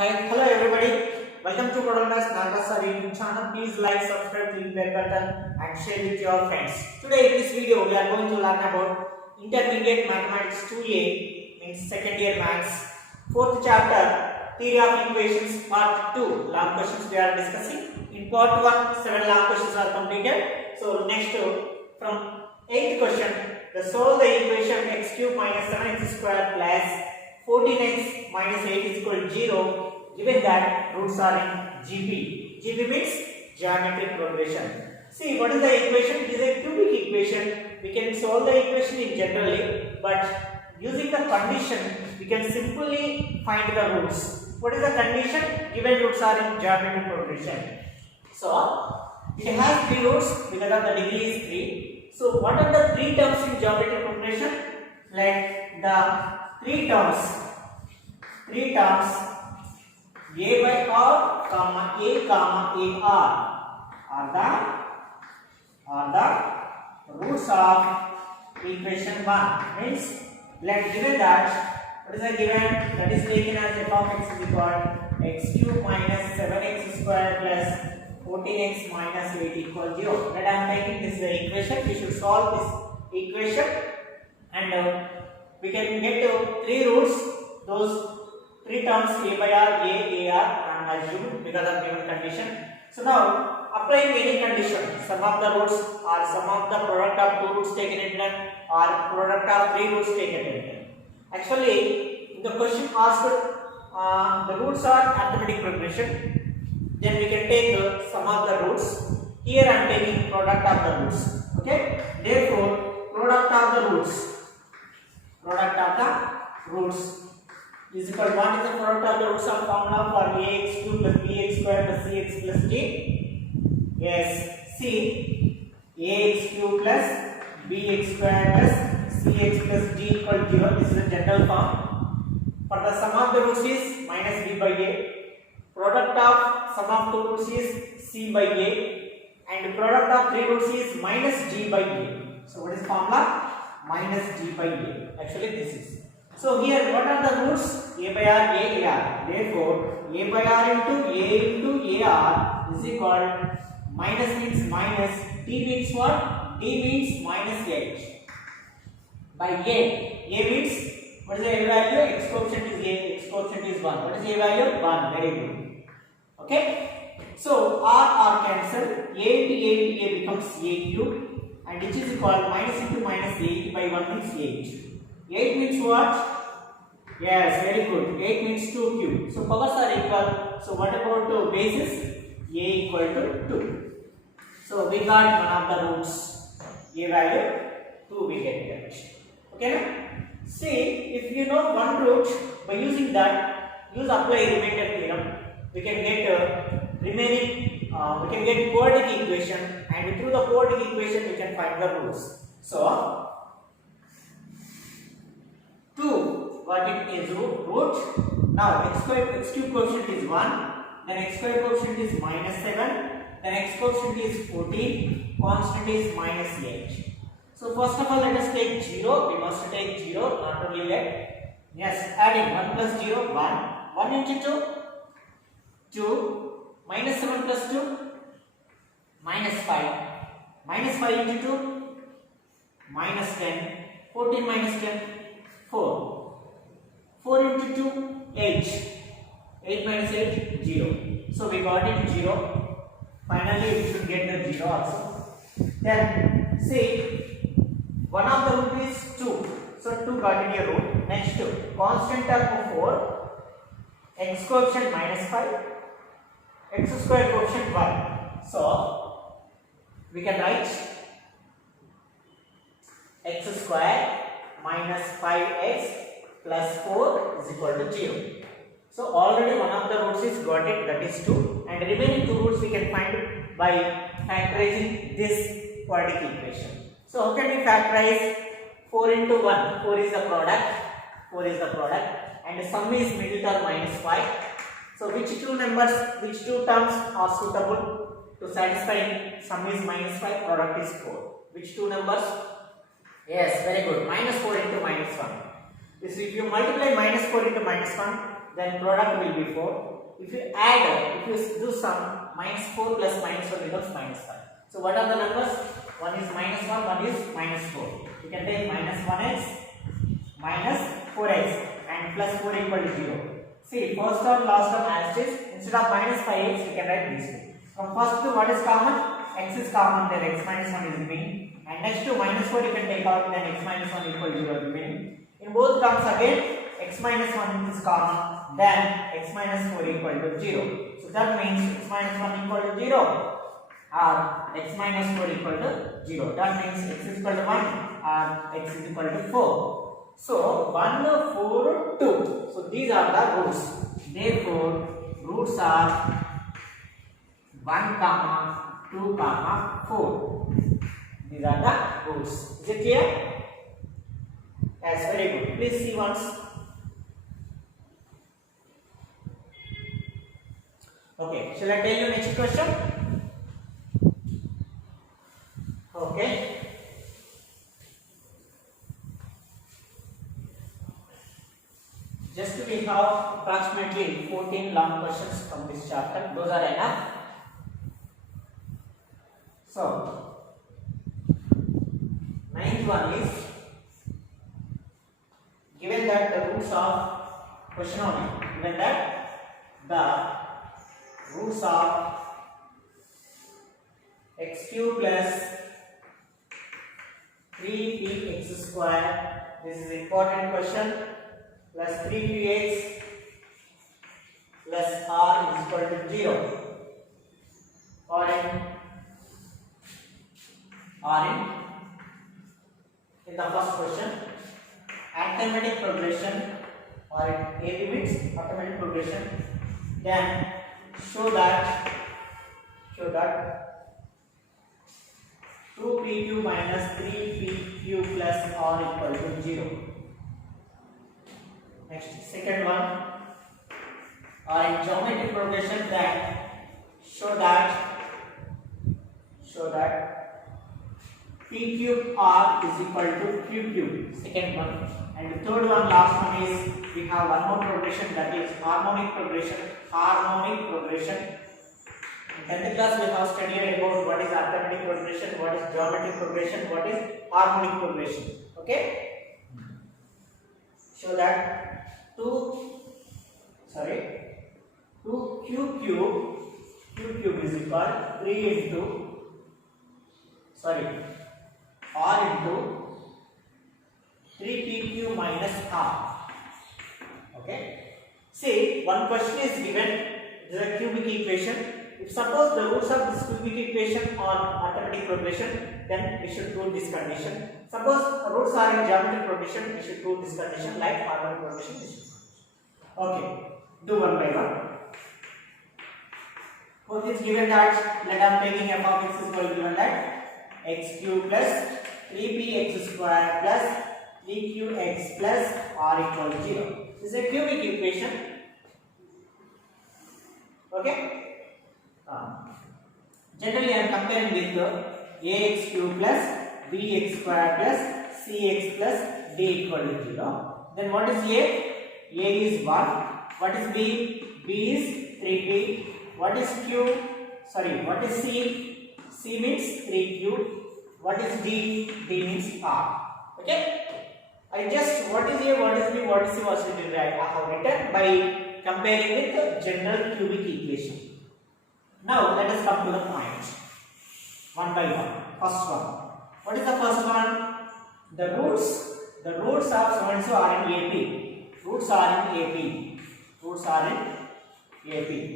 Hi, hello everybody. Welcome to Modernus Nagasar YouTube channel. Please like, subscribe, click bell button, and share with your friends. Today in this video, we are going to learn about Intermediate Mathematics 2A, means second year maths, fourth chapter, Theory of Equations, part 2. Long questions we are discussing. In part 1, 7 long questions are completed. So next, from 8th question, solve the equation x cube minus 7x square plus 14x minus 8 is equal to 0, given that roots are in GP. GP means geometric progression. See, what is the equation? It is a cubic equation. We can solve the equation in generally, but using the condition, we can simply find the roots. What is the condition? Given roots are in geometric progression. So, it has 3 roots because of the degree is 3. So, what are the 3 terms in geometric progression? Like the 3 terms a by r comma a are the roots of equation 1. Means let given that what is the given that is taken as f of x is equal x cube minus 7x square plus 14x minus 8 equal 0. That I am taking this equation. We should solve this equation and we can get 3 roots. Those 3 terms a by r, I am assumed because of given condition. So now applying any condition, sum of the roots or sum of the product of 2 roots taken in turn or product of 3 roots taken in turn. Actually, in the question asked the roots are arithmetic progression. Then we can take the sum of the roots. Here I am taking product of the roots. Okay. Therefore, product of the roots is equal to what is the product of the roots of formula for ax cube plus bx square plus cx plus d? Yes, see ax cube plus bx square plus cx plus d equal to 0. This is the general form. For the sum of the roots is minus b by a. Product of sum of 2 roots is c by a, and product of 3 roots is minus g by a. So what is formula? Minus g by a. Actually this is. So here what are the roots? A by r, a r. Therefore a by r into ar is equal minus means minus, d means what? D means minus 8 by a. A means what is the a value? X coefficient is a, x coefficient is 1. What is a value? 1. Very good. Okay. So r cancel. A becomes a cube, and which is equal minus into minus 8 by 1 means 8. 8 means what? Yes, very good. 8 means 2 cube. So powers are equal. So what about bases? A equal to 2. So we got one of the roots. A value 2 we get that. Okay now? See, if you know one root, by using that, apply remainder theorem, we can get remaining, we can get quadratic equation, and through the quadratic equation we can find the roots. So 2, what it is root. Now x cube coefficient is 1, then x square coefficient is minus 7, then x coefficient is 14, constant is minus 8. So first of all let us take 0, we must take 0, not only let. Yes, adding 1 plus 0, 1 into 2, 2, minus 7 plus 2, minus 5, minus 5 into 2, minus 10, 14 minus 10, 4, 4 into 2, 8, 8 minus 8, 0. So we got it 0. Finally we should get the 0 also. Then see, one of the root is 2. So 2 got in a root. Next, constant term of 4, x coefficient minus 5, x square coefficient 1. So we can write x square minus 5x plus 4 is equal to 0. So already one of the roots is got it, that is 2, and remaining 2 roots we can find by factorizing this quadratic equation. So how can we factorize? 4 into 1, 4 is the product, and sum is middle term minus 5. So which two terms are suitable to satisfy sum is minus 5, product is 4? Which two numbers? Yes, very good. Minus 4 into minus 1. If you multiply minus 4 into minus 1, then product will be 4. If you add, if you do sum, minus 4 plus minus 1 becomes minus 5. So what are the numbers? One is minus 1, one is minus 4. You can take minus 1x minus 4x and plus 4 equal to 0. See, first term, last term as it is. Instead of minus 5x, we can write this way. From first to what is common? X is common, then x minus 1 is remaining. And next to minus 4 you can take out, then x minus 1 equal to 0 remaining. In both terms again, x minus 1 is common, then x minus 4 equal to 0. So that means x minus 1 equal to 0 or x minus 4 equal to 0. That means x is equal to 1 or x is equal to 4. So 1, 4, 2. So these are the roots. Therefore, roots are 1, 2, 4. These are the roots. Is it clear? Yes, very good. Please see once. Okay, shall I tell you next question? Okay. Just we have approximately 14 long questions from this chapter. Those are enough. So, ninth one is, given that the roots of question only, given that the roots of x cube plus 3px square, this is important question, plus 3px plus r is equal to 0, or in the first question, arithmetic progression, or in AB means arithmetic progression, then show that 2pq minus 3pq plus r equal to 0. Next, second one, or in geometric progression, then show that p cube r is equal to q cube. Second one. And the third one, last one is, we have one more progression, that is harmonic progression. In 10th class we have studied about what is arithmetic progression, what is geometric progression, what is harmonic progression. Okay? Show that 2q cube is equal to 3 into r into 3pq minus r. Okay. See, one question is given, the cubic equation. If suppose the roots of this cubic equation are arithmetic progression, then we should do this condition. Suppose roots are in geometric progression, we should do this condition, like harmonic progression. Okay, do one by one. What is given that, let us taking f of x is equal to given that x cube plus 3px square plus 3qx plus r equal to 0. This is a cubic equation. Okay. Generally, I am comparing with ax cube plus bx square plus cx plus d equal to 0. Then what is a? A is 1. What is b? B is 3p. What is q? Sorry, what is c? C means 3q. What is d? D means r. Okay. I just, what is a, what is b, what is c was written right. I have written by comparing with the general cubic equation. Now let us come to the point. One by one. First one. What is the first one? The roots of so and so are in AP. Roots are in AP.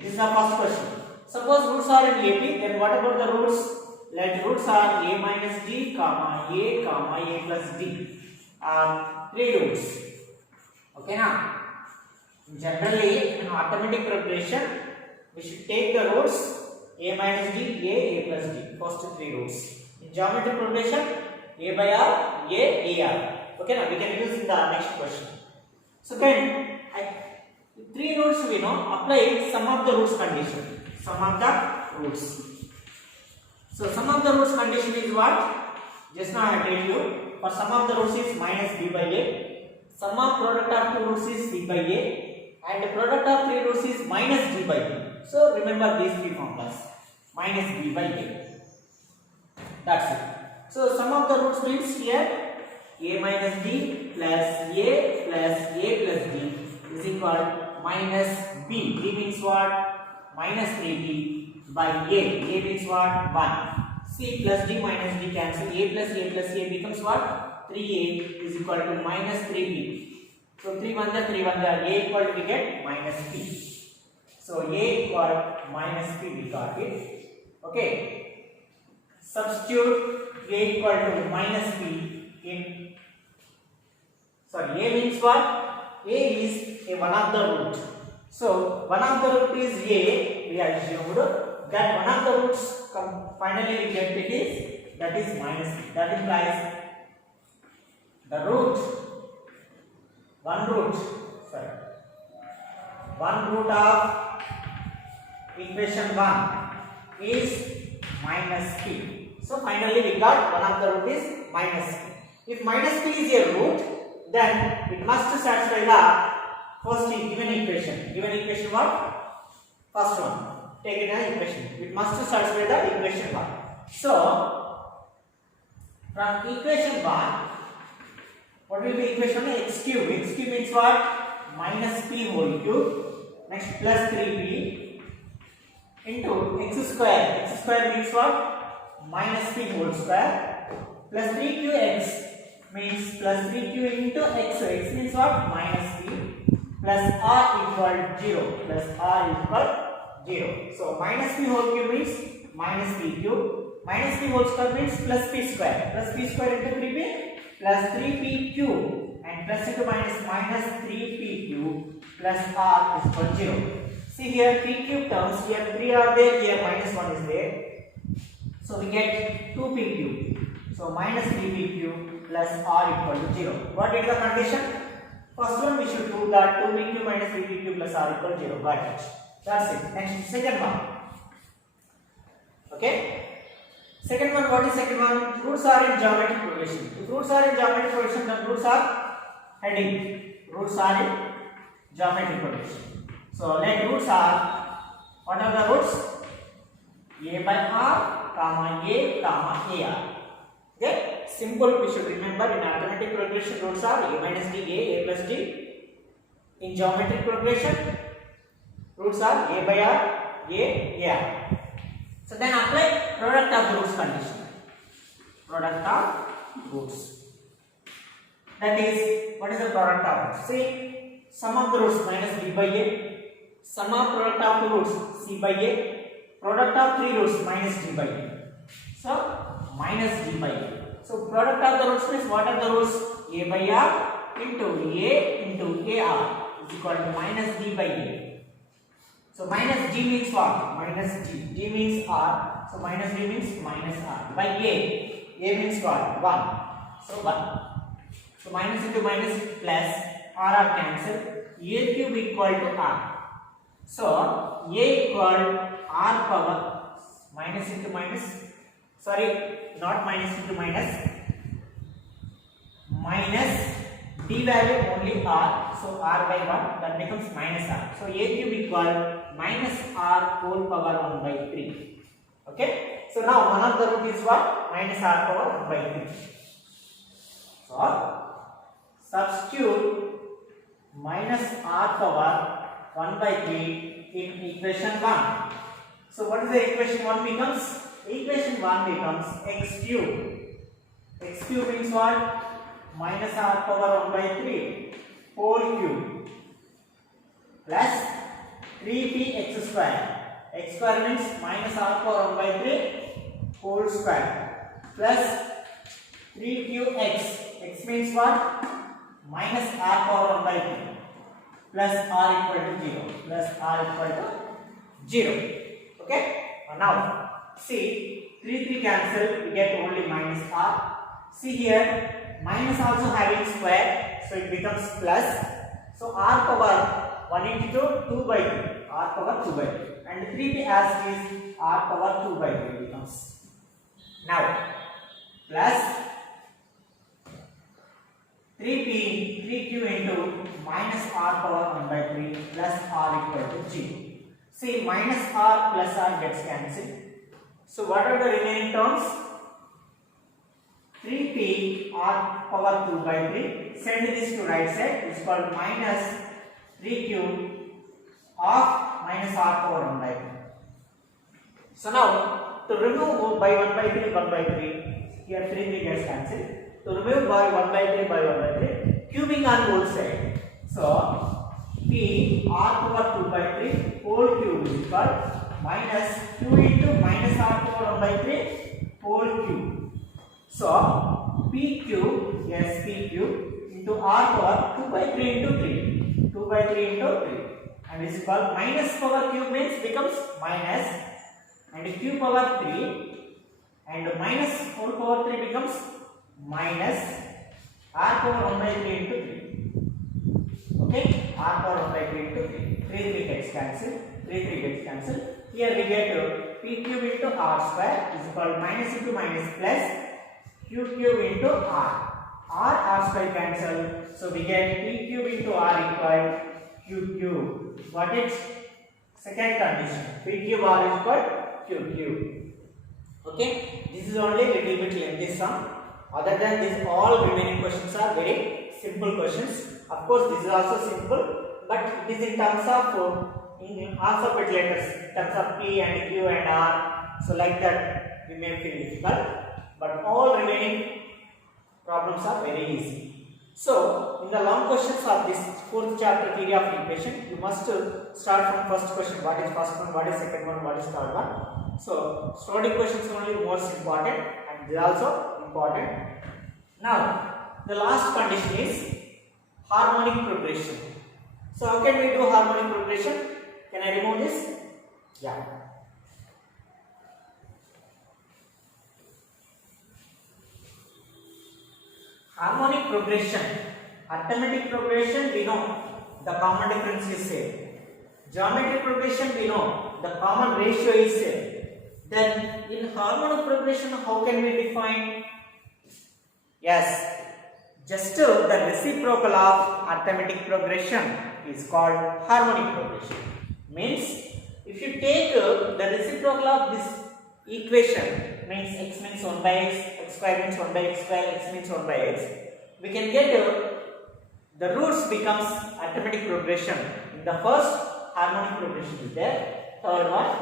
This is the first question. Suppose roots are in AP, then what about the roots? Let roots are a minus d, a plus d. Three roots. Okay now. Generally, in arithmetic progression, we should take the roots a minus d, a plus d. First three roots. In geometric progression, a by r, a r. Okay now, we can use in the next question. So then, three roots we know, apply sum of the roots condition. Sum of the roots. So sum of the roots condition is what? Just now I told you. For sum of the roots is minus b by a. Sum of product of two roots is c by a. and the product of three roots is minus d by a. So remember these three formulas, minus d by a. That's it. So sum of the roots means here a minus d plus a plus a plus d is equal minus b. B means what? Minus 3b by a. A means what? 1. C plus d minus d cancel. A plus a becomes what? 3a is equal to minus 3b. So 3 1 3 1 a equal to we get minus p. So a equal minus p we got it. Okay. Substitute a equal to minus p in. Sorry, a means what? A is a one of the root. So one of the root is a. We assumed that one of the roots finally we get it is that is minus p. That implies the root. One root of equation 1 is minus p. So finally we got one of the root is minus p. If minus p is a root, then it must satisfy the first given equation. Given equation what? First one. Take it as equation. It must satisfy the equation 1. So from equation 1, what will be equation 1? X cube. X cube means what? Minus p whole cube. Next plus 3p into x square. X square means what? Minus p whole square. Plus 3qx means plus 3q into x. So x means what? Minus p. Plus r equal 0. Plus r equal 0. So minus p whole cube means minus p cube. Minus p whole square means plus p square. Plus p square into 3p. Plus 3p cube and plus into minus 3p cube plus r is equal to 0. See here p cube terms, here 3 are there, here minus 1 is there. So we get 2p cube. So minus 3p cube plus r equal to 0. What is the condition? First one we should prove that 2p cube minus 3p cube plus r equal to 0. Got it. That's it. Next, second one. Okay. Second one, what is second one? Roots are in geometric progression. If roots are in geometric progression, then roots are heading. Roots are in geometric progression. So let roots are, what are the roots? A by r, comma a, comma ar. Okay? Simple, we should remember in arithmetic progression, roots are a minus d, a plus d. In geometric progression, roots are a by r, a, ar. So then apply product of roots condition. Product of roots. That is, what is the product of roots? See, sum of the roots minus b by a. Sum of product of the roots c by a. Product of three roots minus d by a. So minus d by a. So product of the roots means what are the roots? A by r into ar is equal to minus d by a. So minus g means what? Minus g. G means r. So minus d means minus r. By a. A means what? 1. So 1. So minus into minus plus r are cancelled. A cube equal to r. So a equal r power minus into minus. Sorry, not minus into minus. Minus d value only r. So r by 1 that becomes minus r. So a cube equal minus r whole power 1 by 3. Okay. So now one of the root is what? Minus r power 1 by 3. So substitute minus r power 1 by 3 in equation 1. So what is the equation 1 becomes? Equation 1 becomes x cube. X cube means what? Minus r power 1 by 3 whole cube plus 3p x square. X square means minus r power 1 by 3 whole square plus 3qx. X means what? Minus r power 1 by 3 plus r equal to 0. Plus r equal to 0. Okay? Now see 3 cancel, we get only minus r. See here minus also having square, so it becomes plus. So r power 1 into 2 by 3. R power 2 by 3. And 3p as is r power 2 by 3 becomes. Now plus 3q into minus r power 1 by 3 plus r equal to 0. See, minus r plus r gets cancelled. So what are the remaining terms? 3p r power 2 by 3. Send this to right side. It's called minus 3q of minus r power 1 by 3. So now to remove by 1 by 3, 1 by 3, here 3 gets cancelled. To remove by 1 by 3 by 1 by 3, cubing on both sides. So p r power 2 by 3 whole cube is equal minus q into minus r power 1 by 3 whole cube. So p cube, yes, p cube into r power 2 by 3 into 3, 2 by 3 into 3, and this is called minus power cube means becomes minus, and q power 3 and minus whole power 3 becomes minus r power 1 by 3 into 3. Okay, r power 1 by 3 into 3. 3 gets cancelled. 3 gets cancelled. Here we get p cube into r square is equal minus into minus plus q cube into r. R square cancel. So we get p cube into r equal q cube. What is second condition? P cube r is equal q cube. Okay, this is only little bit lengthy sum. Other than this, all remaining questions are very simple questions. Of course, this is also simple, but it is in terms of in alphabet letters, in terms of P and Q and R. So like that, we may feel difficult, but all remaining problems are very easy. So in the long questions of this fourth chapter, theory of equation, you must start from first question. What is first one? What is second one? What is third one? So starting questions only most important, and they are also important. Now the last condition is harmonic progression. So how can we do harmonic progression? Can I remove this? Yeah. Harmonic progression, arithmetic progression, we know the common difference is same. Geometric progression, we know the common ratio is same. Then in harmonic progression, how can we define? Yes, just the reciprocal of arithmetic progression is called harmonic progression. Means if you take the reciprocal of this equation, means x means 1 by x, x square means 1 by x square, x means 1 by x, we can get the roots becomes arithmetic progression. In the first, harmonic progression is there. Third one,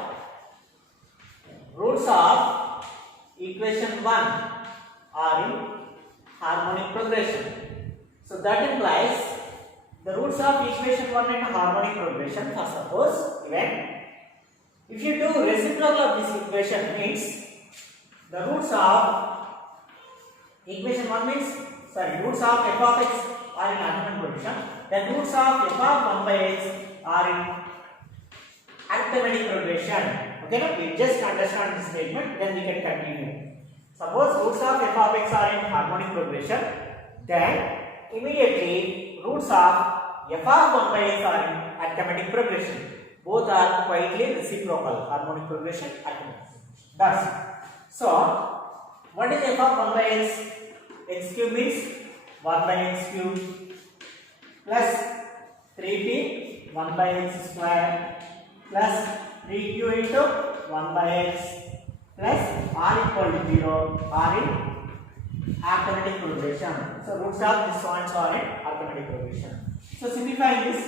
roots of equation 1 are in harmonic progression. So that implies the roots of equation 1 in harmonic progression. For suppose even if you do reciprocal of this equation, means the roots of equation 1 means roots of f of x are in arithmetic progression, then roots of f of 1 by x are in arithmetic progression. Okay, now we just understand this statement, then we can continue. Suppose roots of f of x are in harmonic progression, then immediately roots of f of 1 by x are in arithmetic progression. Both are quietly reciprocal, harmonic progression, arithmetic progression. That's it. So, what is f of 1 by x? X cube means 1 by x cube plus 3p 1 by x square plus 3q into 1 by x plus r equal to 0, r in arithmetic progression. So roots of this ones are in arithmetic progression. So simplifying this,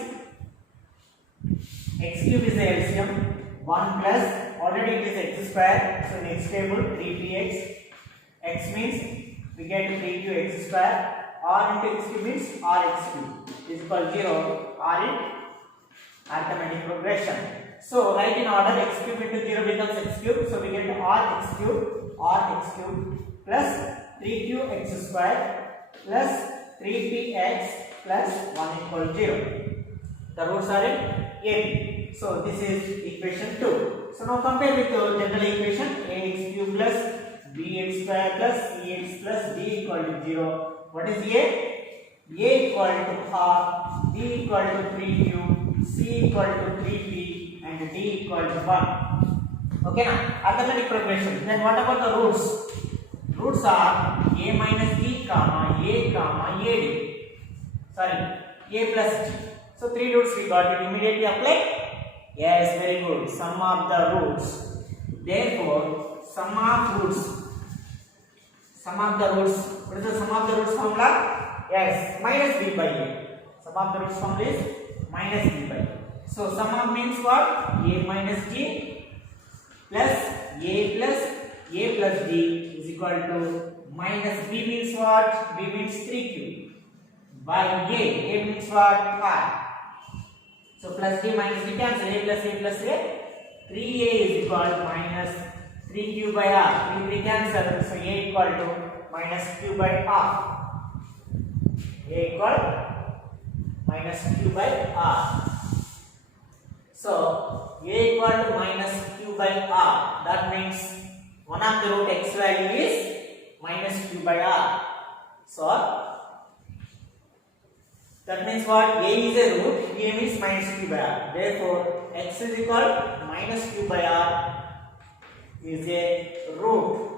x cube is the LCM, 1 plus already it is x square, so next table 3px, x means we get 3qx square, r into x cube means rx cube is equal to 0, r in arithmetic progression. So write in order, x cube into 0 becomes x cube, so we get rx cube plus 3qx square plus 3px plus 1 equal to 0. The roots are in AB. So this is equation 2. So now compare with the general equation, ax cube plus bx square plus cx plus d equal to 0. What is A? A equal to half, b equal to 3q, c equal to 3p and d equal to 1. Okay now, arithmetic progression. Then what about the roots? Roots are a minus d comma a comma ad. sorry, a plus t. So 3 roots we got it. Immediately apply. Yes, very good. Sum of the roots. Therefore, sum of roots. Sum of the roots. What is the sum of the roots formula? Yes, minus b by a. Sum of the roots formula is minus b by a. So sum of means what? A minus d plus a plus d is equal to minus b means what? B means 3q by a means what? R. So plus d minus d cancel. A plus a. 3a is equal to minus 3q by r. 3 cancel. So a equal to minus q by r. A equal minus q by r. So a equal to minus q by r. That means one of the root x value is minus q by r. So that means what? A is a root, a means minus q by r. Therefore, x is equal to minus q by r is a root.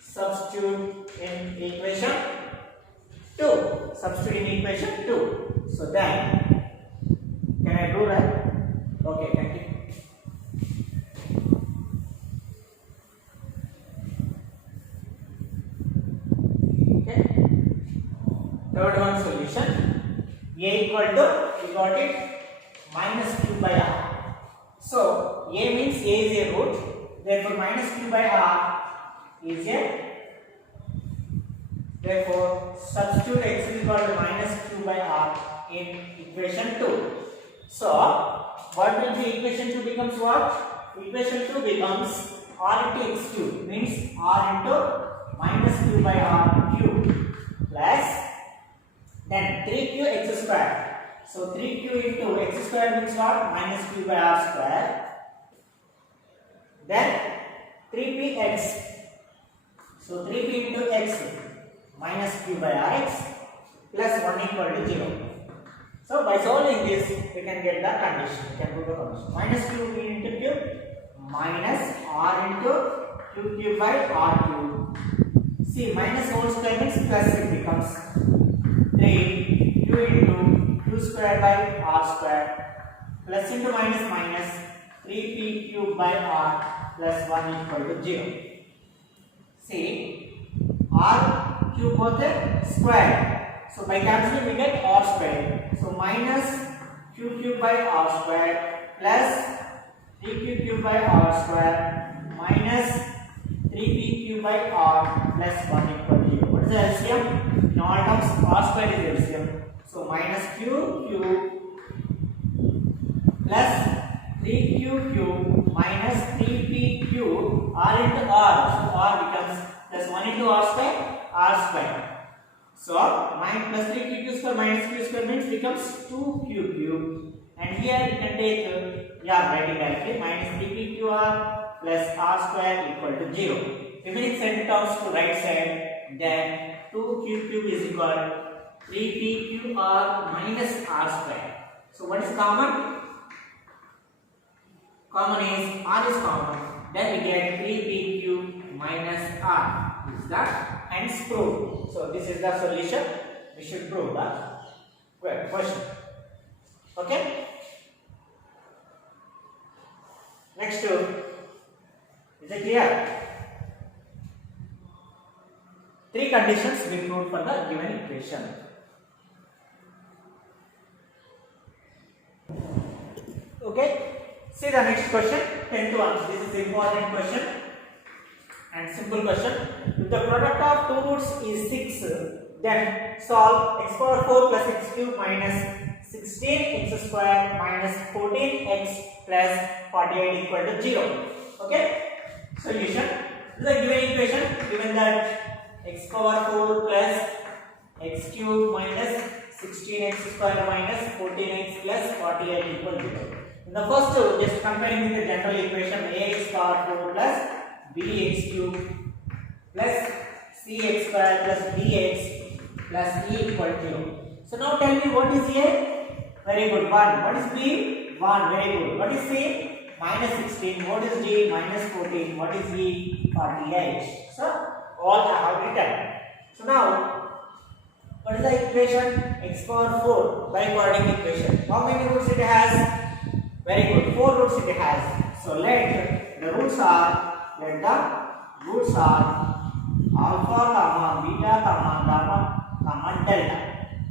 Substitute in equation 2. Substitute in equation 2. So then, can I do that? Okay, thank you. Okay. Third one solution. A equal to, we got it, minus q by r. So, a means a is a root. Therefore, minus q by r is a. Therefore, substitute x is equal to minus q by r in equation 2. So, what will be equation 2 becomes what? Equation 2 becomes r into x cube, means r into minus q by r cube plus then 3q x square. So 3q into x square means what? Minus q by r square. Then 3px. So 3p into x minus q by rx plus 1 equal to 0. So by solving this, we can get the condition. We can put the condition. Minus q into q minus r into q cube by r cube. See, minus whole square means plus it becomes 3 q into q square by r square plus into minus minus 3p cube by r plus 1 equal to 0. See, r cube both are square. So by cancelling we get r square. So minus q cube by r square plus 3q cube by r square minus 3p cube by r plus 1 equal to 0. What is the LCM? In all terms, r square is LCM. So minus q cube plus 3q cube minus 3p cube r into r. So r becomes plus 1 into r square. So, plus 3q square minus q square means becomes 2q cube. And here you can take, writing directly, minus 3pqr plus r square equal to 0. If it send terms to right side, then 2q cube is equal to 3pqr minus r square. So, what is common? Common is r is common. Then we get 3pq minus r. Is that? Hence proved. So this is the solution. We should prove that question. Okay. Next, is it clear? 3 conditions we proved for the given equation. Okay. See the next question. 10th one. This is important question. And simple question. If the product of two roots is 6, then solve x power 4 plus x cube minus 16x square minus 14x plus 48 equal to 0. Okay? Solution. This is a given equation. Given that x power 4 plus x cube minus 16x square minus 14x plus 48 equal to 0. In the first two, just comparing with the general equation ax power 4 plus bx cube plus cx square plus dx plus e equal to 0. So now tell me what is a? Very good. 1. What is b? 1. Very good. What is c? Minus 16. What is d? Minus 14. What is e? 48. So all I have written. So now What is the equation? X power 4 biquadratic equation. How many roots it has? Very good. 4 roots it has. So let the roots are alpha, comma, beta, comma, gamma, comma, delta.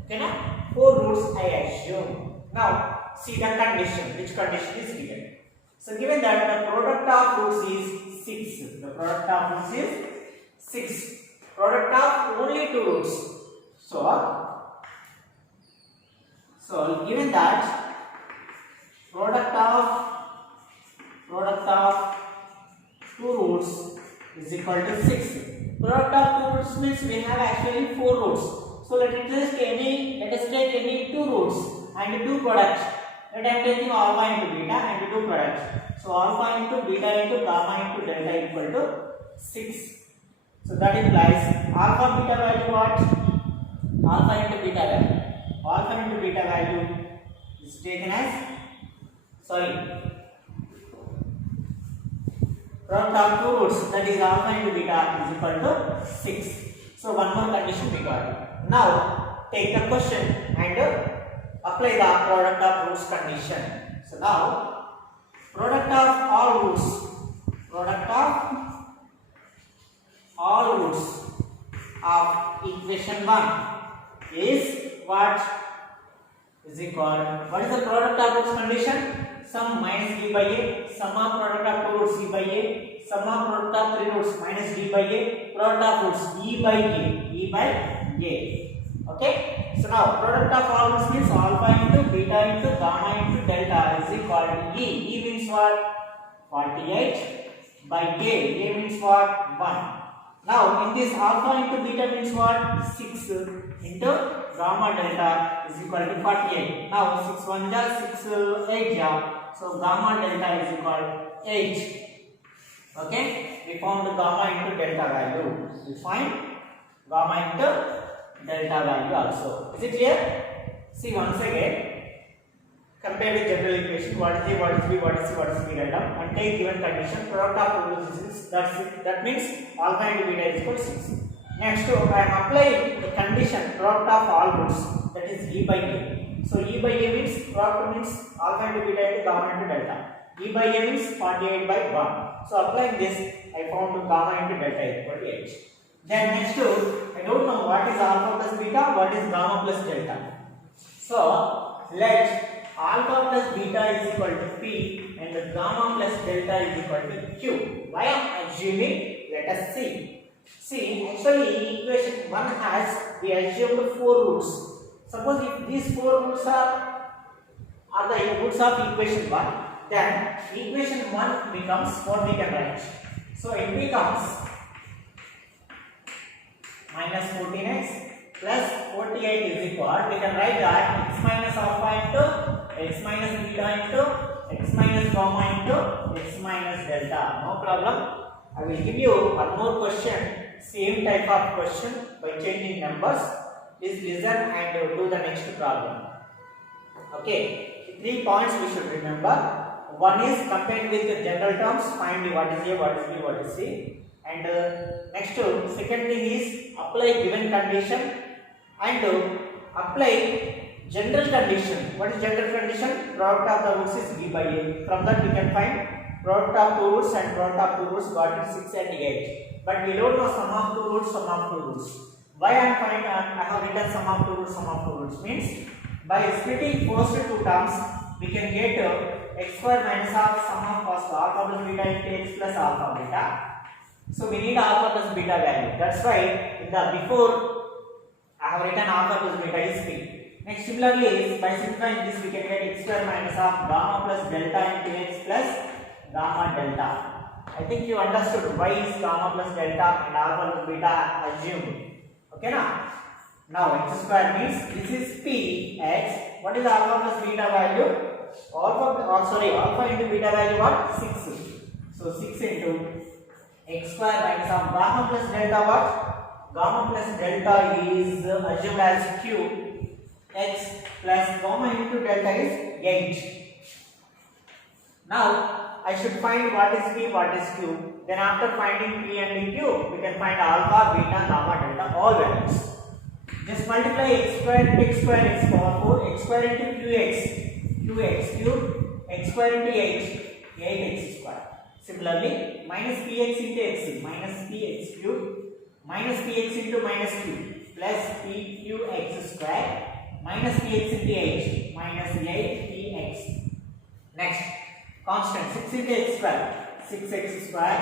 Okay, now 4 roots I assume. Now see the condition. Which condition is given? So given that the product of roots is 6. The product of roots is 6. Product of only 2 roots. So given that product of 2 roots is equal to 6. Product of 2 roots means we have actually 4 roots. So let us take any 2 roots and do product. Let I am taking alpha into beta and do product. So alpha into beta into gamma into delta equal to 6. So that implies alpha beta value what? Alpha into beta value is taken as product of 2 roots, that is alpha into beta is equal to 6. So one more condition we got. Now take the question and apply the product of roots condition. So now product of all roots of equation 1 is what is equal. What is the product of roots condition? Sum minus d by a, sum of product of 2 roots e by a, sum of product of 3 roots minus d by a, product of roots e by a. Okay. So now product of all roots means alpha into beta into gamma into delta is equal to e. E means what? 48 by a. A means what? 1. Now in this alpha into beta means what? 6 into gamma delta is equal to 48. Now 6 1 ja 6 8 ja. So gamma delta is equal to 8. Okay. We found the gamma into delta value. We find gamma into delta value also. Is it clear? See once again. Compare with general equation. What is A, what is B, what is C, what is B random, and take given condition. Product of two roots is 6. That means alpha into beta is equal to 6. Next, I am applying the condition product of all roots, that is E by A. So E by A means product means alpha into beta into gamma into delta. E by A means 48 by 1. So applying this, I found gamma into delta equal to 8. Then next, I don't know what is alpha plus beta, what is gamma plus delta. So let alpha plus beta is equal to P and the gamma plus delta is equal to Q. Why I am assuming? Let us see. See, actually equation 1 has, we assumed 4 roots. Suppose if these 4 roots are the roots of equation 1, then equation 1 becomes what we can write. So it becomes minus 14x plus 48 is equal, we can write that x minus alpha into x minus beta into x minus gamma into x minus delta. No problem. I will give you one more question, same type of question by changing numbers. Please listen and do the next problem. Okay, 3 points we should remember. One is compared with the general terms, find what is A, what is B, what is C. And next, second thing is apply given condition and apply general condition. What is general condition? Product of the roots is B by A. From that we can find product of 2 roots and product of 2 roots got it 6 and 8. But we don't know sum of 2 roots, sum of 2 roots. Why I have written sum of 2 roots, sum of 2 roots means by splitting first 2 terms we can get x square minus half sum of first alpha plus beta into x plus alpha beta. So we need alpha plus beta value. That's why in the before I have written alpha plus beta is P. Next, similarly, by simplifying this, we can get x square minus half gamma plus delta into x plus gamma delta. I think you understood why is gamma plus delta and alpha plus beta assumed. Okay, now x square means this is P x. What is alpha plus beta value? Alpha into beta value what? 6. So 6 into x square minus half gamma plus delta what? Gamma plus delta is assumed as Q. X plus gamma into delta is 8. Now I should find what is P, what is Q. Then after finding P and Q, we can find alpha, beta, gamma, delta, all values. Just multiply x square into x square, x power 4, x square into qx cube, x square into 8x square. Similarly, minus px into x, minus px cube, minus px into minus q, plus pqx square, minus px into 8, minus 8px. Next, constant 6 into x square, 6x square,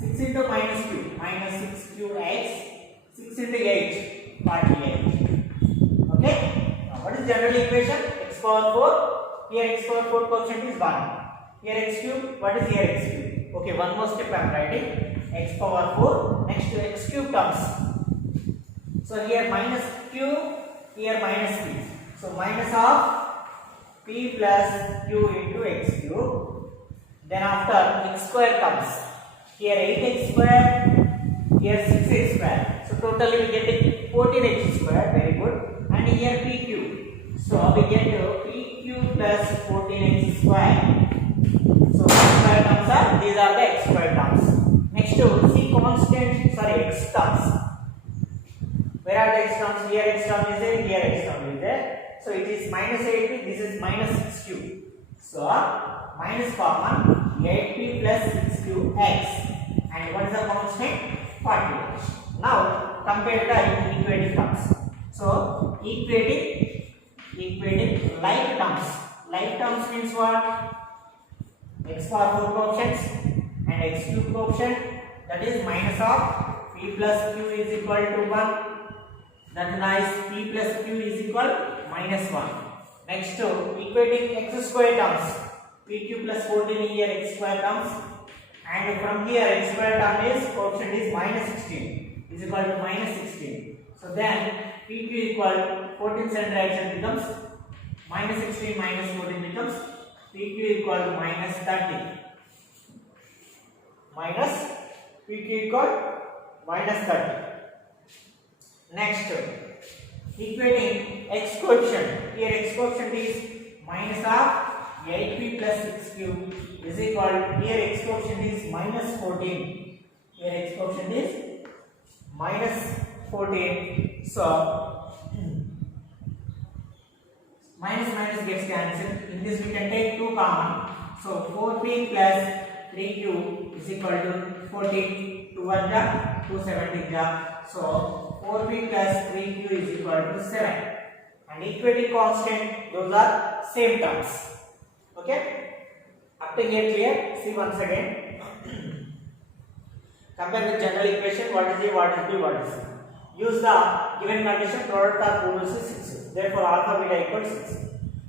6 into minus q, minus 6qx, 6 into 8, 48. Okay? Now, what is general equation? X power 4. Here x power 4 quotient is 1. Here x cube. What is here x cube? Okay, one more step I am writing. X power 4. Next to x cube comes. So here minus q, here minus p. So minus of p plus q into x cube. Then after x square comes. Here 8x square, here 6x square. So totally we get 14x square. Very good. And here pq. So we get pq plus 14x square. So x square terms are, these are the x square terms. Next to c constant, sorry, x terms. Where are the x terms? Here x term is there, here x term is there. So it is minus 8p, this is minus 6q. So minus common, 8p plus 6qx. And what is the constant? 48. Now compare the equating terms. So equating like terms. Like terms means what? X power 4 coefficients and x cube coefficient, that is minus of p plus q is equal to 1. That nice, p plus q is equal minus 1. Next to equating x square terms, pq plus 14 here x square terms, and from here x square term is coefficient is minus 16 is equal to minus 16. So then pq equal 14 center direction becomes minus 16 minus 14 becomes pq equal to minus 30. Minus pq equal minus 30. Next, equating x coefficient. Here x coefficient is minus of 8p plus 6q is equal, here x coefficient is minus 14. Here x coefficient is minus 14. So minus minus gets cancelled. In this we can take 2 common. So 4p plus 3q is equal to 14. 2 1 ja, 2 17 ja. So 4p plus 3q is equal to 7. And equating constant, those are same terms. Okay? Up to here clear? See once again. Compare with general equation. What is A, what is B, what is C. Use the given condition, product of rules is 6. Therefore, alpha beta equals 6.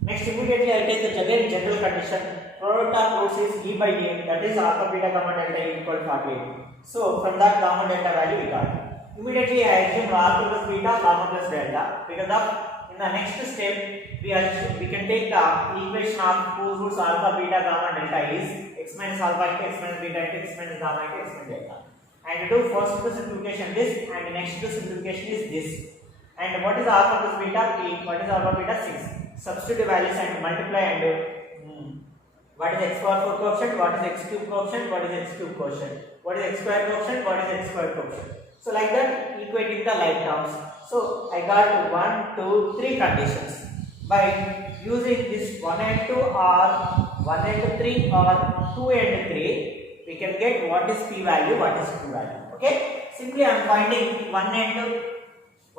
Next, immediately I take the again general condition. Product of rules is E by A, that is alpha beta comma delta A equal 48. So, from that gamma delta value we got. Immediately I assume alpha plus beta, gamma plus delta. Because of in the next step, we can take the equation of whose roots alpha beta gamma delta is x minus alpha into x minus beta into x minus gamma into x minus delta. And do first to simplification this, and next to simplification is this. And what is alpha plus beta? P. What is alpha beta? 6. Substitute values and multiply and what is x power 4 coefficient? What is x cube coefficient? What is x cube coefficient? What is x square coefficient? What is x square coefficient? So like that, equating the like terms. So I got 1, 2, 3 conditions. By using this 1 and 2 or 1 and 3 or 2 and 3, we can get what is p value, what is q value. Okay? Simply I am finding 1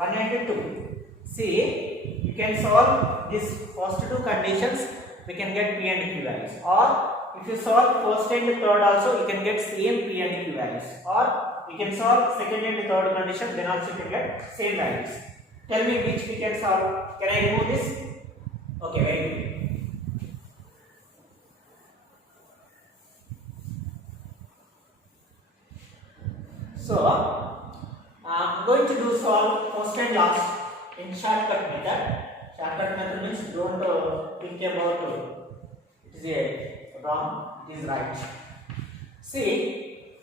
and 2. See, you can solve this first 2 conditions, we can get p and q values. Or if you solve first and third also, you can get same p and q values. Or you can solve second and third condition, then also you can get same values. Tell me which we can solve. Can I remove this? Okay, very good. So, I am going to do solve first and last in shortcut method. Shortcut method means don't think about it is a wrong, it is right. See,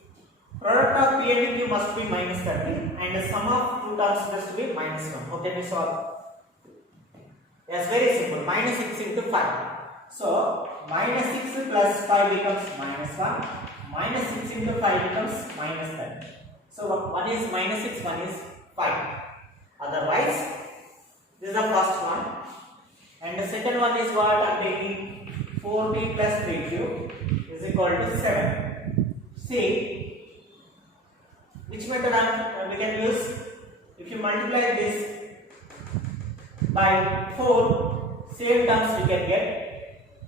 product of p and q must be minus 30 and the sum of two terms must be minus 1. Okay, we solve. Yes, very simple. Minus 6 into 5. So, minus 6 plus 5 becomes minus 1. Minus 6 into 5 becomes minus 30. So, one is minus 6, one is 5. Otherwise, This is the first one. And the second one is what I am taking 4t plus 3q is equal to 7. See, which method we can use? If you multiply this by 4, same terms we can get,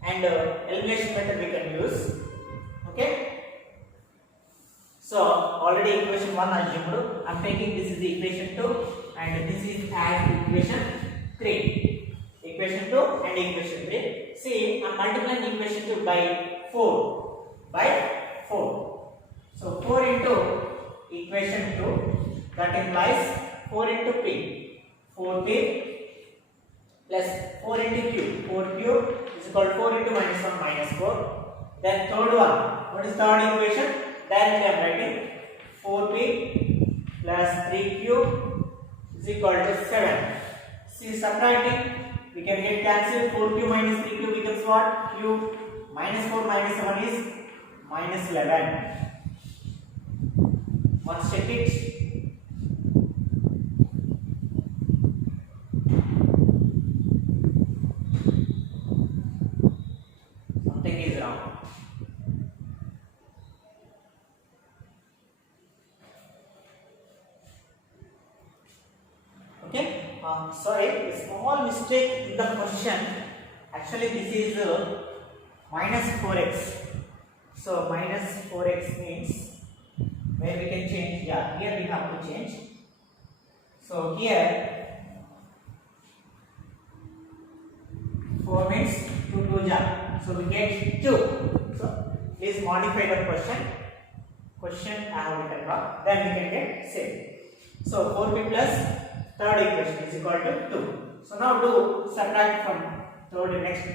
and elimination method we can use. Okay. So already equation 1 assumed. I am taking this is the equation 2 and this is as equation 3. Equation 2 and equation 3. See, I am multiplying equation 2 by 4. So 4 into equation 2, that implies 4 into p. 4p plus 4 into q. 4q is equal to 4 into minus 1 minus 4. Then third one. What is third equation? Directly I am writing 4p plus 3q is equal to 7. See, subtracting, we can get cancelled. 4q minus 3q becomes what? Q. Minus 4 minus 7 is minus 11. Once check it. Something is wrong. Okay. Sorry, a small mistake in the question. Actually, this is minus 4x. So minus 4x means where we can change. Yeah, here we have to change. So here 4 means 2 2 ja. So we get 2. So please modify the question. Question I have written wrong. Then we can get same. So 4p plus third equation is equal to 2. So now do subtract from third next.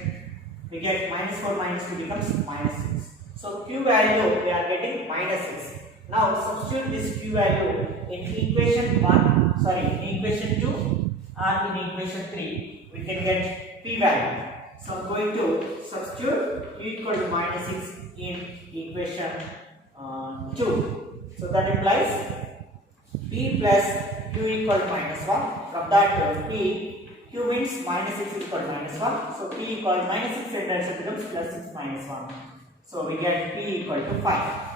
We get minus 4 minus 2 becomes minus 6. So q value we are getting minus 6. Now substitute this q value in equation 1, sorry, in equation 2 or in equation 3. We can get p value. So I am going to substitute q equal to minus 6 in equation 2. So that implies p plus q equal to minus 1. From that q means minus 6 equal to minus 1. So p equal to minus 6 and answer becomes plus 6 minus 1. So we get p equal to 5.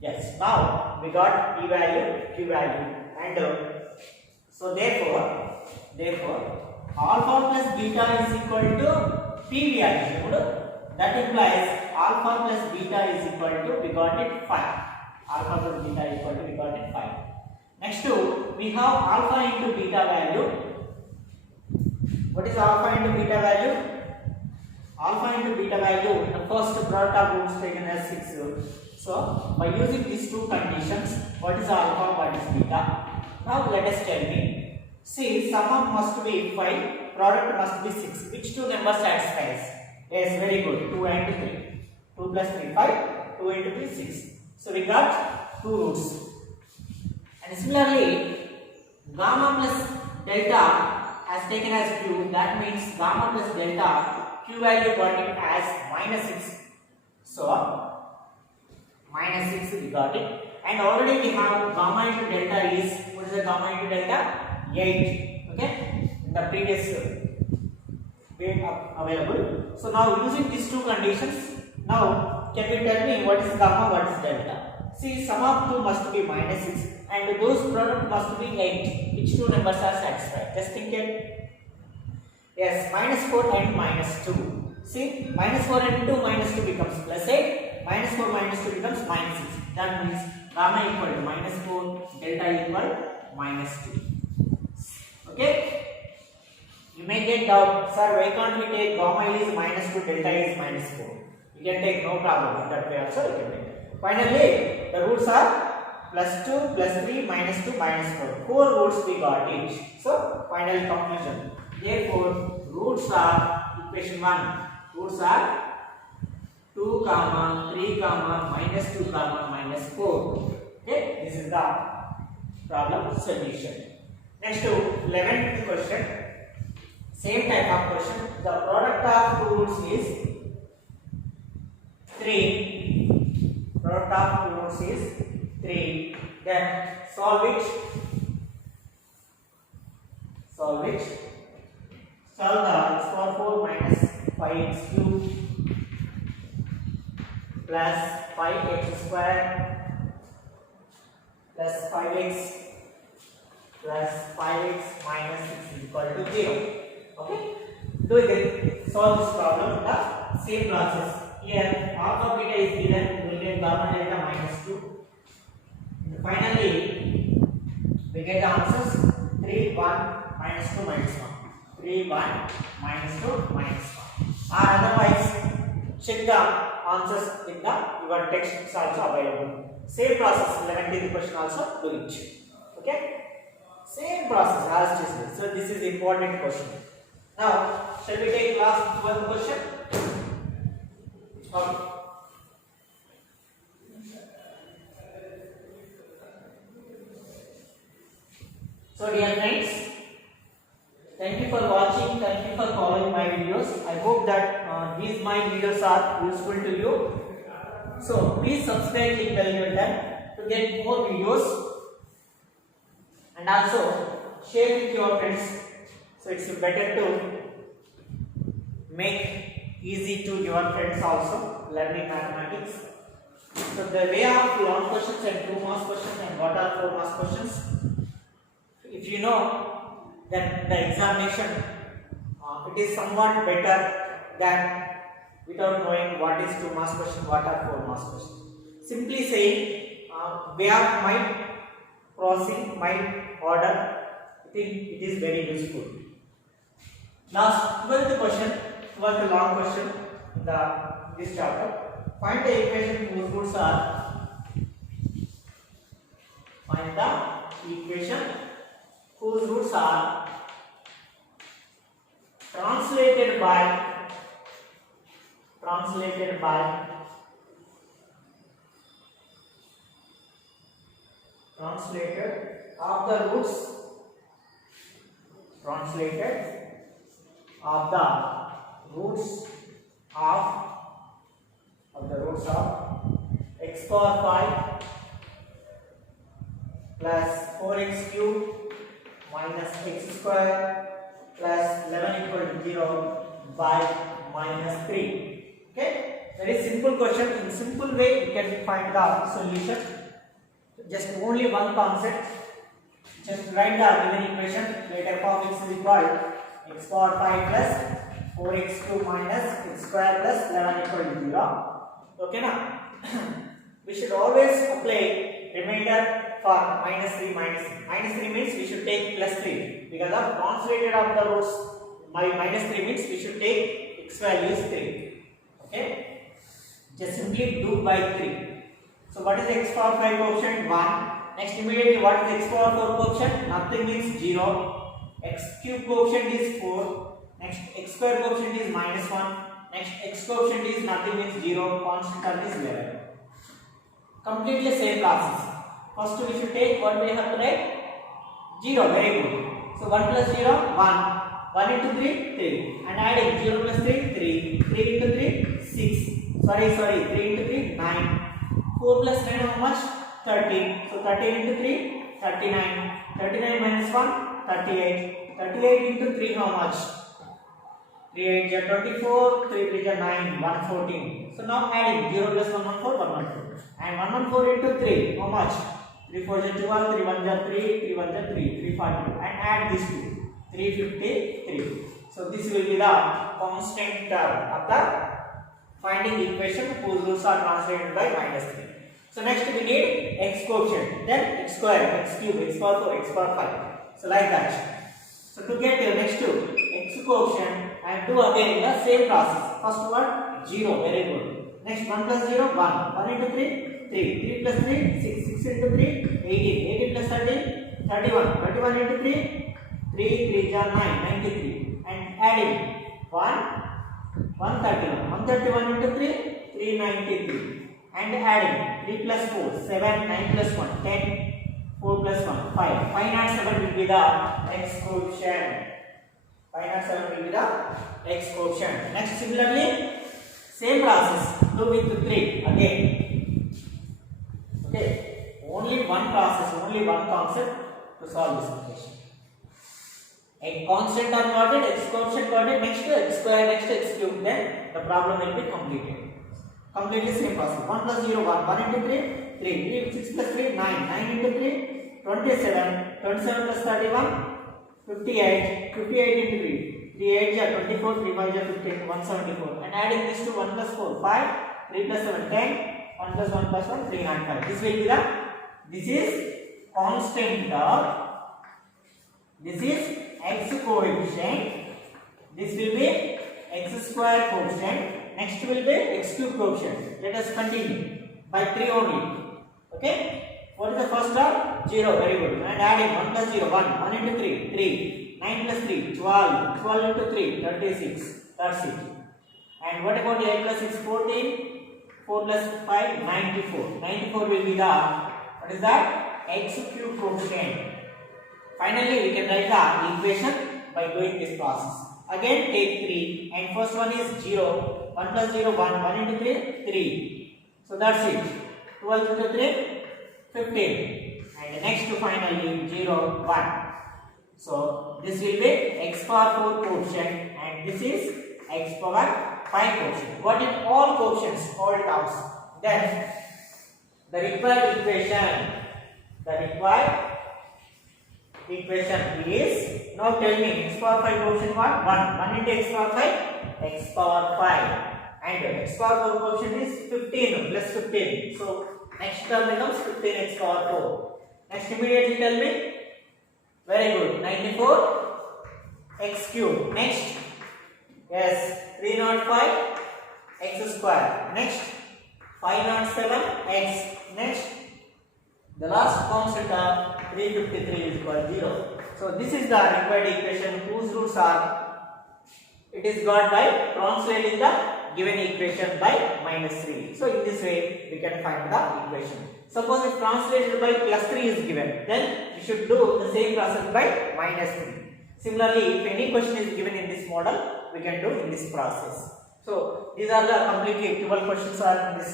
Yes, now we got p value, q value, and so therefore alpha plus beta is equal to p we assumed. That implies alpha plus beta is equal to, we got it 5. Alpha plus beta is equal to, we got it 5. Next we have alpha into beta value. What is alpha into beta value? Alpha into beta value, the first product of roots taken as 6. So by using these two conditions, what is alpha, what is beta? Now let us tell me. See, sum must be 5, product must be 6. Which two numbers satisfies? Yes, very good. 2 and 3. 2 plus 3, 5. 2 into 3, 6. So we got 2 roots. And similarly, gamma plus delta as taken as q, that means gamma plus delta, q value got it as minus 6. So minus 6 we got it. And already we have gamma into delta is, what is the gamma into delta? 8. Okay, in the previous way available. So now using these two conditions, now can you tell me what is gamma, what is delta? See, sum of 2 must be minus 6 and those product must be 8. Which two numbers are satisfied? Just think it. Yes, minus 4 and minus 2. See, minus 4 and 2 minus 2 becomes plus 8. Minus 4 minus 2 becomes minus 6. That means gamma equal to minus 4, delta equal minus 2. Okay? You may get doubt, sir, why can't we take gamma is minus 2, delta is minus 4? You can take, no problem. That way also you can take. Finally, the roots are plus 2, plus 3, minus 2, minus 4. 4 roots we got each. So, final conclusion. Therefore, roots are, equation 1, roots are 2, 3, minus 2, minus 4. Okay, this is the problem solution. Next to 11th question, same type of question. The product of two roots is 3. Product of two roots is 3. Then solve it. solve the x power 4 minus 5x cube plus 5x square plus 5x plus 5x minus 6 is equal to 0. Okay, do it. Solve this problem in the same process. Here alpha beta is given, we will get gamma delta minus 2. And finally we get the answers 3 1 minus 2 minus 1. 3 1 minus 2 minus 1. Or otherwise check the answers in the your text is also available. Same process, 11th question also do it. Okay, same process as this. So this is important question. Now shall we take last 12th question? Okay. So dear friends, thank you for watching, thank you for following my videos. I hope that these my videos are useful to you. So please subscribe, click bell button to get more videos, and also share with your friends. So it's better to make easy to your friends also learning mathematics. So the way of long questions and 2 marks questions and what are 4 marks questions. If you know that the examination it is somewhat better than without knowing what is 2 marks question, what are 4 marks question. Simply saying way of mind crossing mind order, I think it is very useful. Last 12th question was the long question in this chapter. Find the equation whose roots are translated of the roots of x power 5 plus 4x cube minus x square plus 11 equal to 0 by minus 3. Okay, very simple question. In simple way you can find the solution. Just only one concept. Just write the given equation. Let f of x is equal to x power 5 plus 4x cube minus x square plus 11 equal to 0. Okay now. We should always apply remainder for minus 3 minus 3. Minus 3 means we should take plus 3 because of translated of the roots. Minus 3 means we should take x value is 3. Okay, just simply do by 3. So what is x power 5 coefficient? 1. Next immediately what is x power 4 coefficient? Nothing means 0. X cube coefficient is 4. Next x square coefficient is minus 1. Next x coefficient is nothing means 0. Constant term is 11. Completely same process. First we should take what we have to write? 0. Very good. So 1 plus 0, 1. 1 into 3, 3. And adding 0 plus 3, 3. 3 into 3, 6. Sorry. 3 into 3, 9. 4 plus 9 how much? 13. So 13 into 3, 39. 39 minus 1, 38. 38 into 3 how much? 3 8 is 24, 3 3 is 9, 114. So now adding 0 plus 114, 112. And 114 into 3 how much? 3 4 is 12, 3 1 is 3, 3 1 is 3, 342. And add these two, 353. So this will be the constant term of the finding equation whose roots are translated by minus 3. So next we need x coefficient, then x square, x cube, x power 4, x power 5. So like that. So to get the next two x coefficient and do again the same process. First one 0, very good. Next 1 plus 0, 1. 1 into 3, 3. 3 plus 3, 6. 6 into 3, 18. 18 plus 13, 31. 31 into 3, 3 3 is 9, 93. And adding 1, 131. 131 into 3, 393. And adding 3 plus 4, 7, 9 plus 1, 10, 4 plus 1, 5. 5 not 7 will be the x coefficient. 5 not 7 will be the x coefficient. Next similarly, same process, do with 3 again. Okay, only one process, only one concept to solve this equation. A constant are got it, x constant got it, next x square, next x cube, then the problem will be completed. Completely same process. 1 plus 0, 1. 1 into 3, 3. 6 plus 3, 9. 9 into 3, 27. 27 plus 31, 58. 58 into 3. 3 8 are 24, 3 5 are 15, 174. And adding this to 1 plus 4, 5. 3 plus 7, 10. 1 plus 1 plus 1, 3 and 5. This will be the, this is constant term. This is x coefficient. This will be x square coefficient. Next will be x cube coefficient. Let us continue by 3 only. Okay. What is the first term? 0. Very good. And adding 1 plus 0, 1. 1 into 3, 3. 9 plus 3, 12. 12 into 3, 36. That's it. And what about 8 plus 6, 14. 4 plus 5, 94. 94 will be the, what is that? X cube coefficient. Finally, we can write the equation by doing this process. Again, take 3 and first one is 0. 1 plus 0, 1. 1 into 3, 3. So that's it. 12 into 3, 15. And the next finally 0, 1. So this will be x power 4 coefficient and this is x power 5 coefficient. What is all coefficients, all terms? Then the required equation. The required equation is, now tell me, x power 5 coefficient what? 1. 1 into x power 5, x power 5. And x power 4 coefficient is 15 plus 15. So next term becomes 15x power 4. Next immediately tell me. Very good. 94 x cube. Next. Yes. 305 x square. Next. 507 x. Next. The last constant term 353 is equal to 0. So this is the required equation whose roots are, it is got by translating the given equation by -3. So in this way we can find the equation. Suppose if translated by +3 is given, then we should do the same process by -3. Similarly, if any question is given in this model, we can do in this process. So these are the completely 12 questions are in this,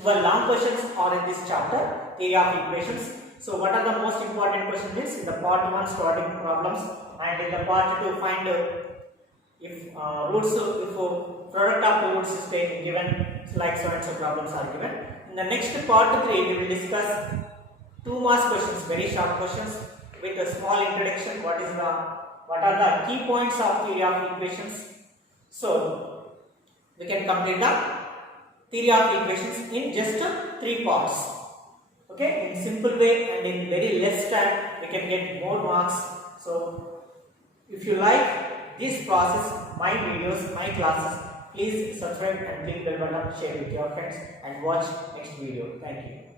12 long questions are in this chapter, theory of equations. So what are the most important questions is in the part 1 starting problems, and in the part 2 find if roots, if product of the roots is taken given, like so and so problems are given. In the next part 3 we will discuss 2 marks questions, very short questions with a small introduction. What are the key points of theory of equations? So we can complete the theory of equations in just 3 parts. Okay, in simple way and in very less time we can get more marks. So if you like this process, my videos, my classes, please subscribe and click bell button, share with your friends and watch next video. Thank you.